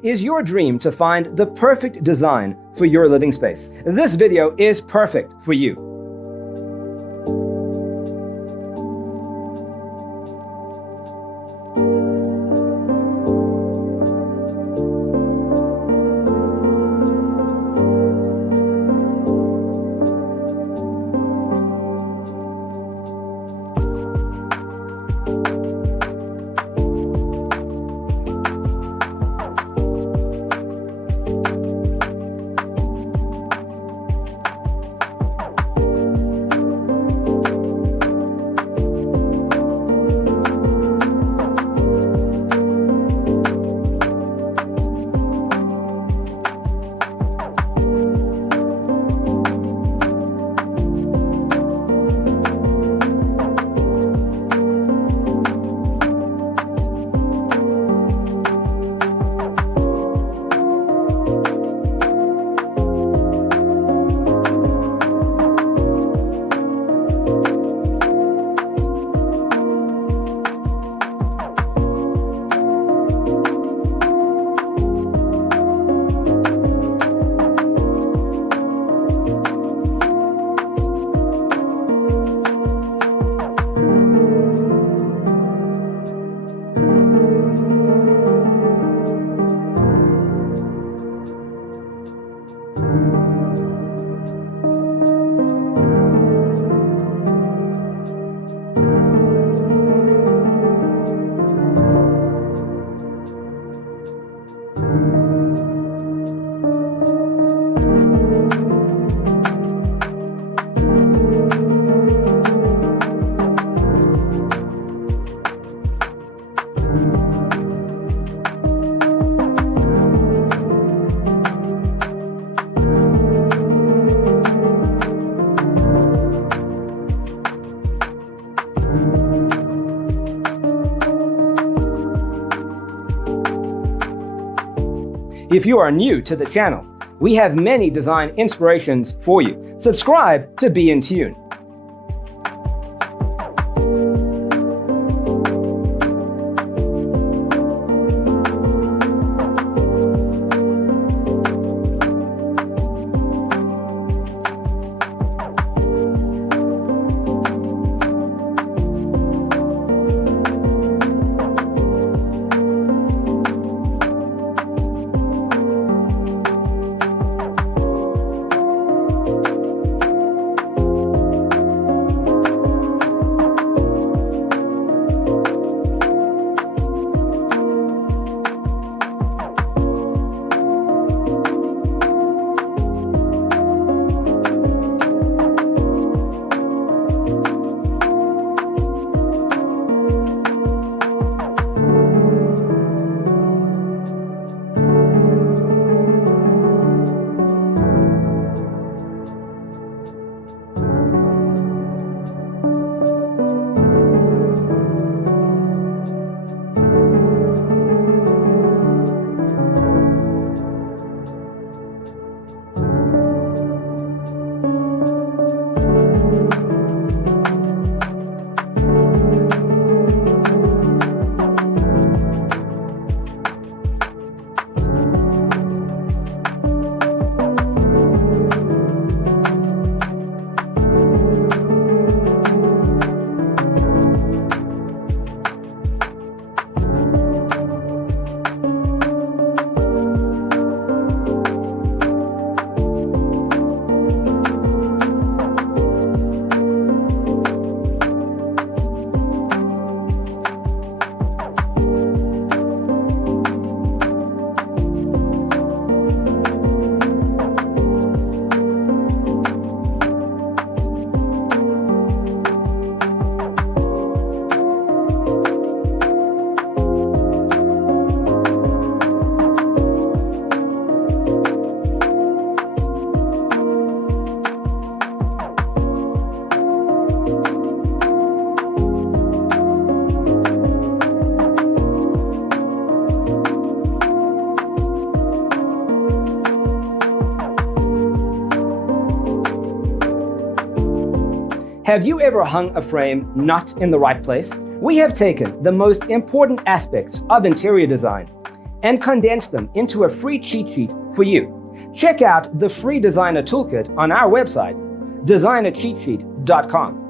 Is your dream to find the perfect design for your living space? This video is perfect for you. If you are new to the channel, we have many design inspirations for you. Subscribe to be in tune. Have you ever hung a frame not in the right place? We have taken the most important aspects of interior design and condense them into a free cheat sheet for you. Check out the free designer toolkit on our website, designercheatsheet.com.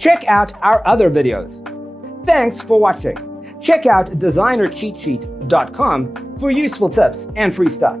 Check out our other videos. Thanks for watching. Check out designercheatsheet.com for useful tips and free stuff.